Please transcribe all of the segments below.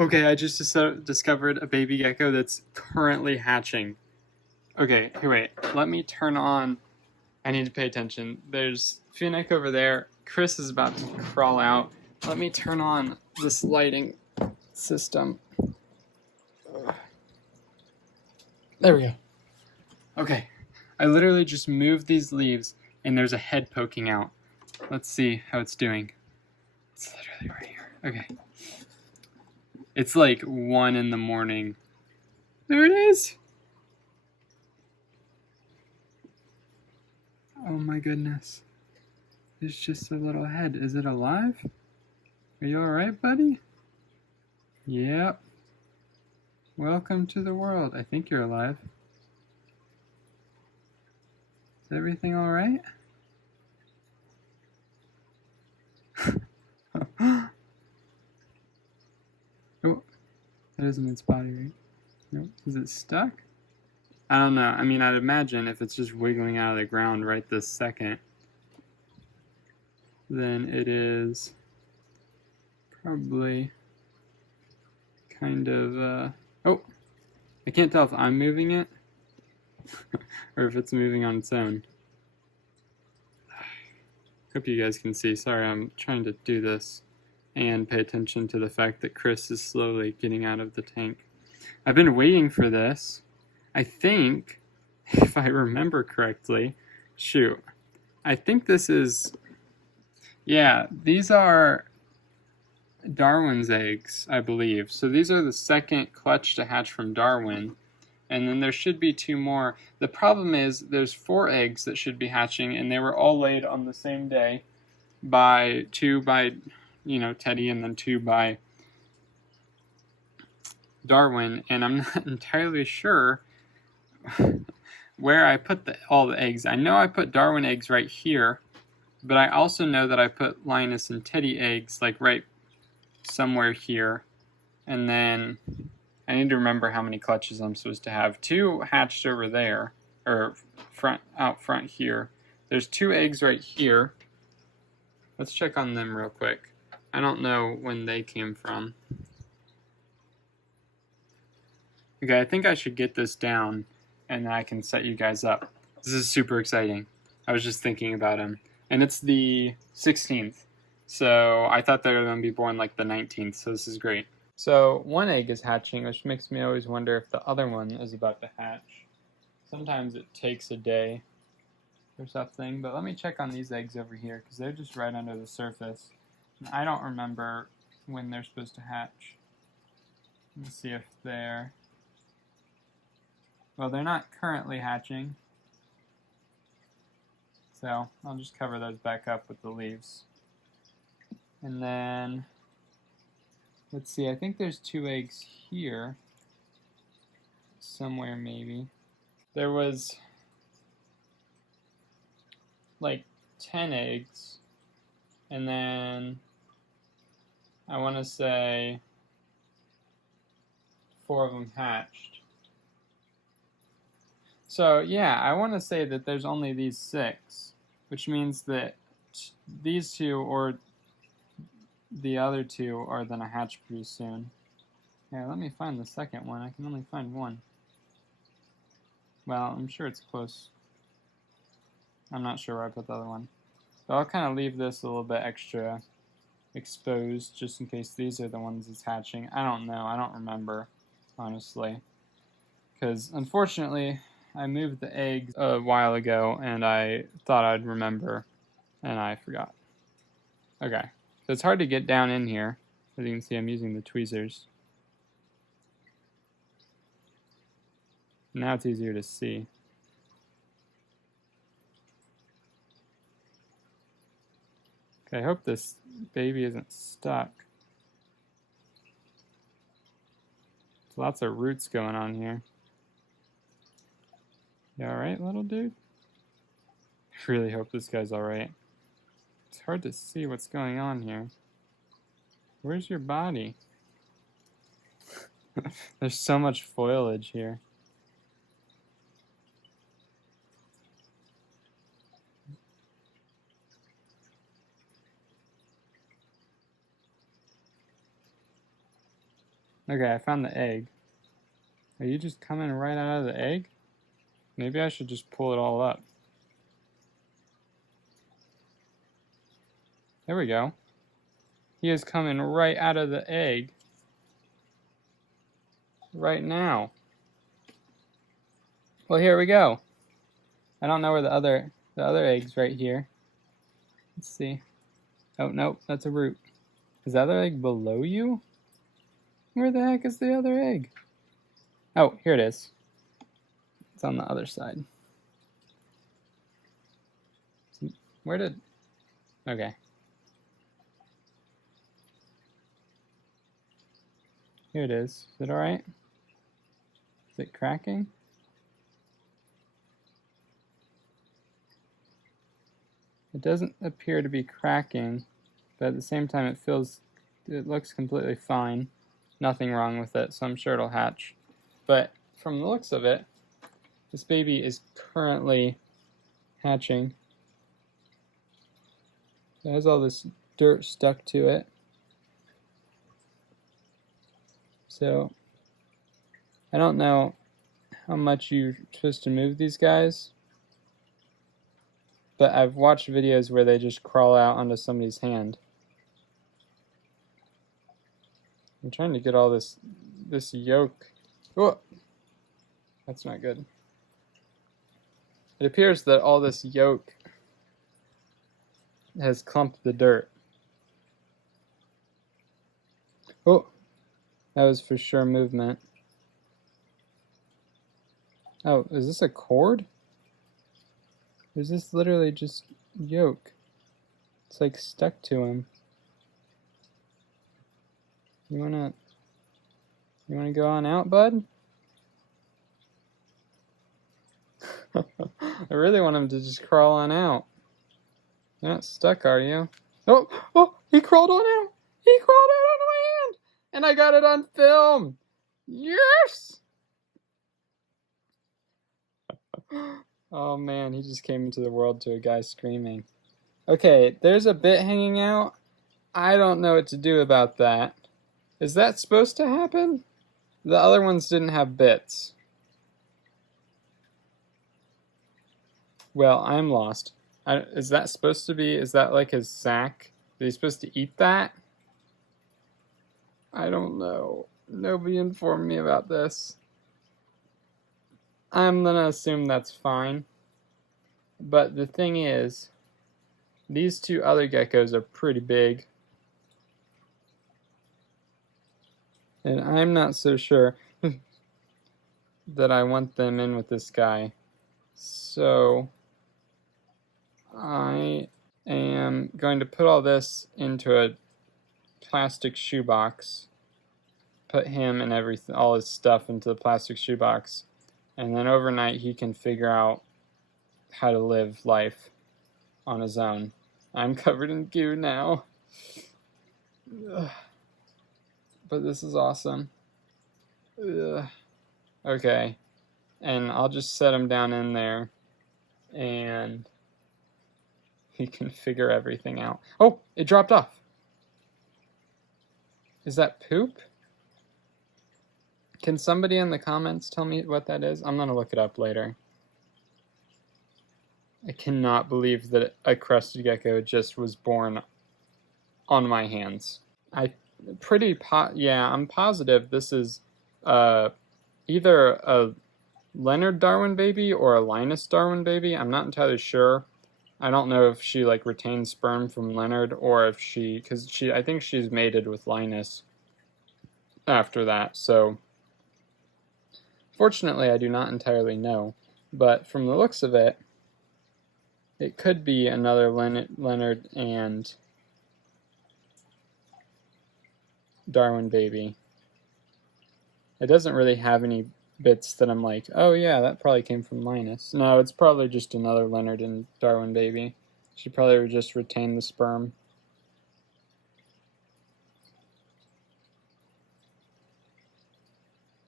Okay, I just discovered a baby gecko that's currently hatching. Okay, here, wait. Let me turn on. I need to pay attention. There's Finnick over there. Chris is about to crawl out. Let me turn on this lighting system. There we go. Okay, I literally just moved these leaves and there's a head poking out. Let's see how it's doing. It's literally right here. Okay. It's like 1 in the morning. There it is. Oh my goodness. It's just a little head. Is it alive? Are you alright, buddy? Yep. Welcome to the world. I think you're alive. Is everything alright? Oh, that isn't its body, right? Nope. Is it stuck? I don't know. I mean, I'd imagine if it's just wiggling out of the ground right this second, then it is probably kind of, oh, I can't tell if I'm moving it or if it's moving on its own. Hope you guys can see. Sorry, I'm trying to do this and pay attention to the fact that Chris is slowly getting out of the tank. I've been waiting for this. I think, if I remember correctly, shoot, I think this is, yeah, these are Darwin's eggs, I believe. So these are the second clutch to hatch from Darwin. And then there should be 2 more. The problem is there's 4 eggs that should be hatching, and they were all laid on the same day by 2 by, Teddy, and then 2 by Darwin. And I'm not entirely sure where I put all the eggs. I know I put Darwin eggs right here, but I also know that I put Linus and Teddy eggs like right somewhere here. And then I need to remember how many clutches I'm supposed to have. 2 hatched over there, or out front here. There's 2 eggs right here. Let's check on them real quick. I don't know when they came from. Okay, I think I should get this down and I can set you guys up. This is super exciting. I was just thinking about him. And it's the 16th. So I thought they were going to be born like the 19th, so this is great. So 1 egg is hatching, which makes me always wonder if the other one is about to hatch. Sometimes it takes a day or something, but let me check on these eggs over here because they're just right under the surface. And I don't remember when they're supposed to hatch. Let's see if they're... Well, they're not currently hatching, so I'll just cover those back up with the leaves. And then, let's see, I think there's 2 eggs here, somewhere maybe. There was like 10 eggs, and then I want to say 4 of them hatched. So yeah, I want to say that there's only these 6, which means that these 2 or the other 2 are going to hatch pretty soon. Here, let me find the second one. I can only find 1. Well, I'm sure it's close. I'm not sure where I put the other one. But I'll kind of leave this a little bit extra exposed just in case these are the ones that's hatching. I don't know. I don't remember, honestly. Because unfortunately, I moved the eggs a while ago and I thought I'd remember and I forgot. Okay, so it's hard to get down in here. As you can see, I'm using the tweezers. Now it's easier to see. Okay, I hope this baby isn't stuck. There's lots of roots going on here. You alright, little dude? I really hope this guy's alright. It's hard to see what's going on here. Where's your body? There's so much foliage here. Okay, I found the egg. Are you just coming right out of the egg? Maybe I should just pull it all up. There we go. He is coming right out of the egg. Right now. Well, here we go. I don't know where the other egg's right here. Let's see. Oh, nope, that's a root. Is the other egg below you? Where the heck is the other egg? Oh, here it is. It's on the other side. Where did... Okay. Here it is. Is it alright? Is it cracking? It doesn't appear to be cracking, but at the same time it looks completely fine. Nothing wrong with it, so I'm sure it'll hatch. But from the looks of it, this baby is currently hatching. It has all this dirt stuck to it. So I don't know how much you're supposed to move these guys, but I've watched videos where they just crawl out onto somebody's hand. I'm trying to get all this yolk. Oh, that's not good. It appears that all this yolk has clumped the dirt. Oh, that was for sure movement. Oh, is this a cord? Or is this literally just yolk? It's like stuck to him. You wanna go on out, bud? I really want him to just crawl on out. You're not stuck, are you? Oh, he crawled on out. He crawled out onto my hand, and I got it on film. Yes! Oh man, he just came into the world to a guy screaming. Okay, there's a bit hanging out. I don't know what to do about that. Is that supposed to happen? The other ones didn't have bits. Well, I'm lost. Is that supposed to be, is that like his sack? Are you supposed to eat that? I don't know. Nobody informed me about this. I'm gonna assume that's fine. But the thing is, these two other geckos are pretty big. And I'm not so sure that I want them in with this guy. So I am going to put all this into a plastic shoebox. Put him and everything, all his stuff into the plastic shoebox. And then overnight he can figure out how to live life on his own. I'm covered in goo now. Ugh. But this is awesome. Ugh. Okay. And I'll just set him down in there. And he can figure everything out. Oh, it dropped off. Is that poop? Can somebody in the comments tell me what that is? I'm going to look it up later. I cannot believe that a crested gecko just was born on my hands. I'm positive this is either a Leonard Darwin baby or a Linus Darwin baby. I'm not entirely sure. I don't know if she like retained sperm from Leonard or if I think she's mated with Linus after that. So fortunately, I do not entirely know, but from the looks of it, it could be another Leonard and Darwin baby. It doesn't really have any bits that I'm like, oh yeah, that probably came from Linus. No, it's probably just another Leonard and Darwin baby. She probably just retained the sperm.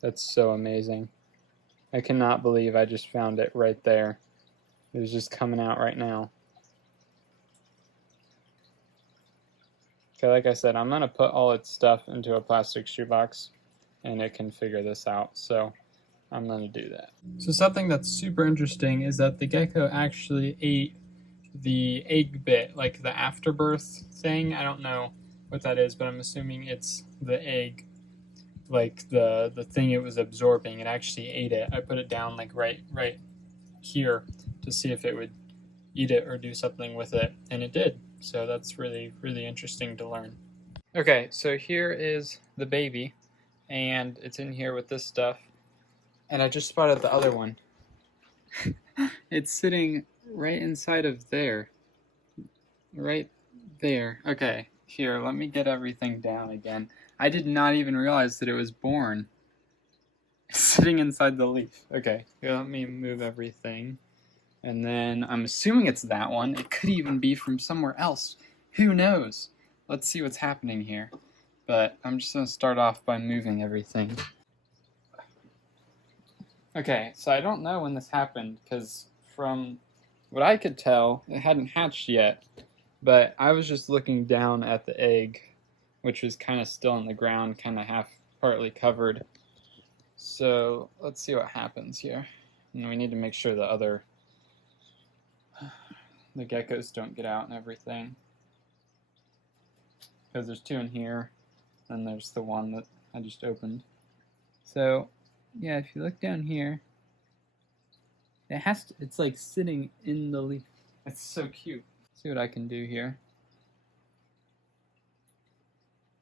That's so amazing. I cannot believe I just found it right there. It was just coming out right now. Okay, like I said, I'm going to put all its stuff into a plastic shoebox. and it can figure this out. So I'm going to do that. So something that's super interesting is that the gecko actually ate the egg bit, like the afterbirth thing. I don't know what that is, but I'm assuming it's the egg, like the thing it was absorbing. It actually ate it. I put it down like right here to see if it would eat it or do something with it, and it did. So that's really interesting to learn. Okay, so here is the baby, and it's in here with this stuff, and I just spotted the other one. It's sitting right inside of there. Right there. Okay, here, let me get everything down again. I did not even realize that it was born. Sitting inside the leaf. Okay, here, let me move everything. And then I'm assuming it's that one. It could even be from somewhere else. Who knows? Let's see what's happening here. But I'm just going to start off by moving everything. Okay, so I don't know when this happened, because from what I could tell, it hadn't hatched yet. But I was just looking down at the egg, which was kind of still on the ground, kind of half partly covered. So let's see what happens here. And we need to make sure the geckos don't get out and everything. Because there's two in here, and there's the one that I just opened. So yeah, if you look down here, it's like sitting in the leaf. It's so cute. See what I can do here.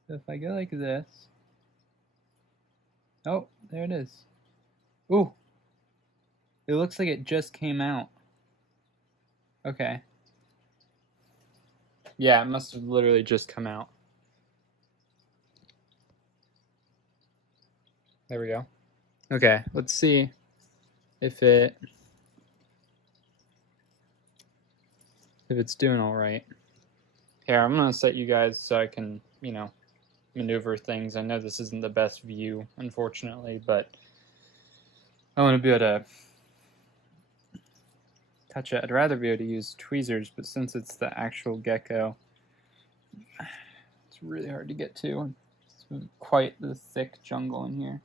So if I go like this, oh, there it is. Ooh, it looks like it just came out. Okay. Yeah, it must have literally just come out. There we go. Okay, let's see if it's doing all right. Here, I'm gonna set you guys so I can, maneuver things. I know this isn't the best view, unfortunately, but I want to be able to touch it. I'd rather be able to use tweezers, but since it's the actual gecko, it's really hard to get to. It's quite the thick jungle in here.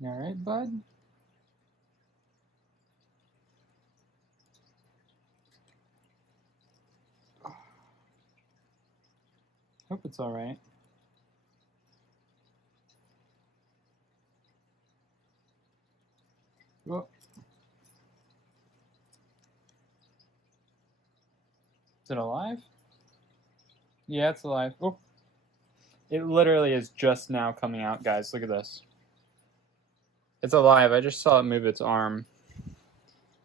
You all right, bud? Hope it's all right. Whoa. Is it alive? Yeah, it's alive. Oh. It literally is just now coming out, guys. Look at this. It's alive. I just saw it move its arm.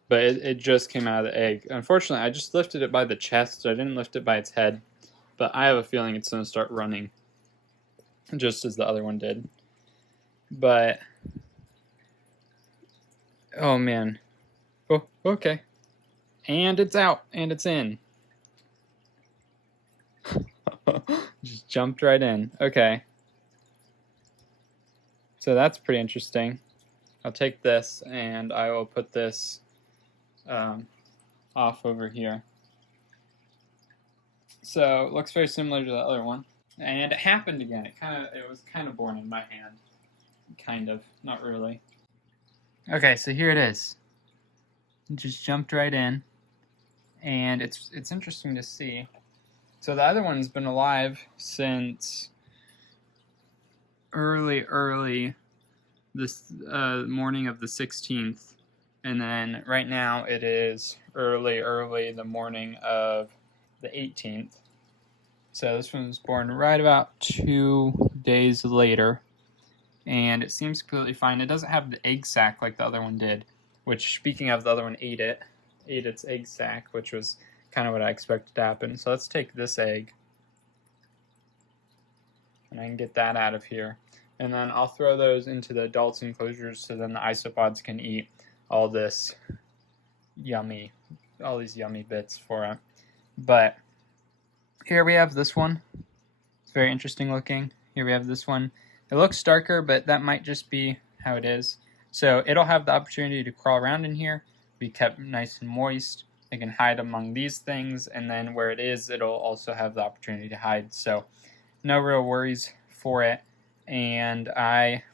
But it just came out of the egg. Unfortunately, I just lifted it by the chest. So I didn't lift it by its head. But I have a feeling it's going to start running. Just as the other one did. But oh, man. Oh, okay. And it's out. And it's in. Just jumped right in. Okay. So that's pretty interesting. I'll take this and I will put this off over here. So it looks very similar to the other one. And it happened again. It was kind of born in my hand. Kind of. Not really. Okay, so here it is. It just jumped right in. And it's interesting to see. So the other one's been alive since early this morning of the 16th. And then right now it is early the morning of the 18th. So this one was born right about 2 days later. And it seems completely fine. It doesn't have the egg sac like the other one did. Which, speaking of, the other one ate its egg sac, which was kind of what I expected to happen. So let's take this egg. And I can get that out of here. And then I'll throw those into the adults enclosures so then the isopods can eat all these yummy bits for it. But here we have this one. It's very interesting looking. Here we have this one. It looks darker, but that might just be how it is. So it'll have the opportunity to crawl around in here, be kept nice and moist. It can hide among these things, and then where it is, it'll also have the opportunity to hide. So no real worries for it. And I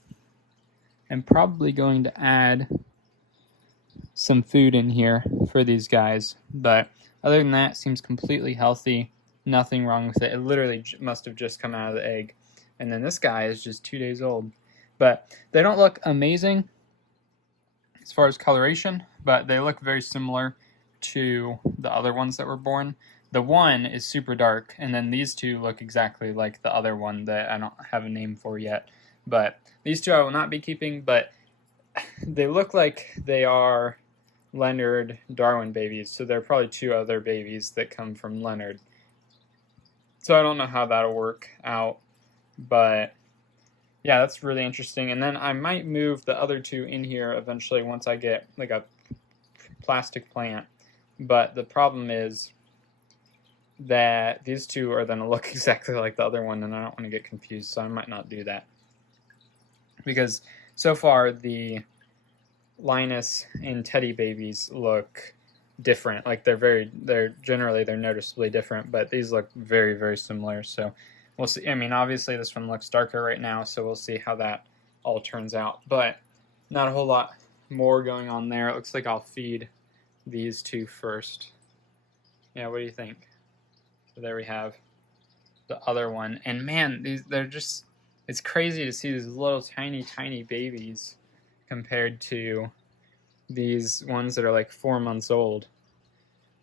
am probably going to add some food in here for these guys. But other than that, it seems completely healthy. Nothing wrong with it. It literally must have just come out of the egg. And then this guy is just 2 days old. But they don't look amazing as far as coloration, but they look very similar to the other ones that were born. The one is super dark, and then these two look exactly like the other one that I don't have a name for yet. But these two I will not be keeping, but they look like they are Leonard Darwin babies, so there are probably 2 other babies that come from Leonard. So I don't know how that'll work out, but yeah, that's really interesting. And then I might move the other 2 in here eventually once I get like a plastic plant. But the problem is that these 2 are going to look exactly like the other one, and I don't want to get confused, so I might not do that. Because so far the Linus and Teddy babies look different. Like they're generally noticeably different, but these look very, very similar. So we'll see. I mean, obviously this one looks darker right now, so we'll see how that all turns out. But not a whole lot more going on there. It looks like I'll feed these 2 first. Yeah, what do you think? So there we have the other one. And man, they're just, it's crazy to see these little tiny, tiny babies compared to these ones that are like 4 months old,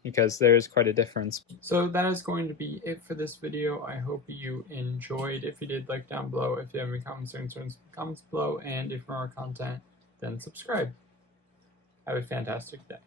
because there's quite a difference. So that is going to be it for this video. I hope you enjoyed. If you did, like down below. If you have any comments or concerns, comments below. And if for more content, then subscribe. Have a fantastic day.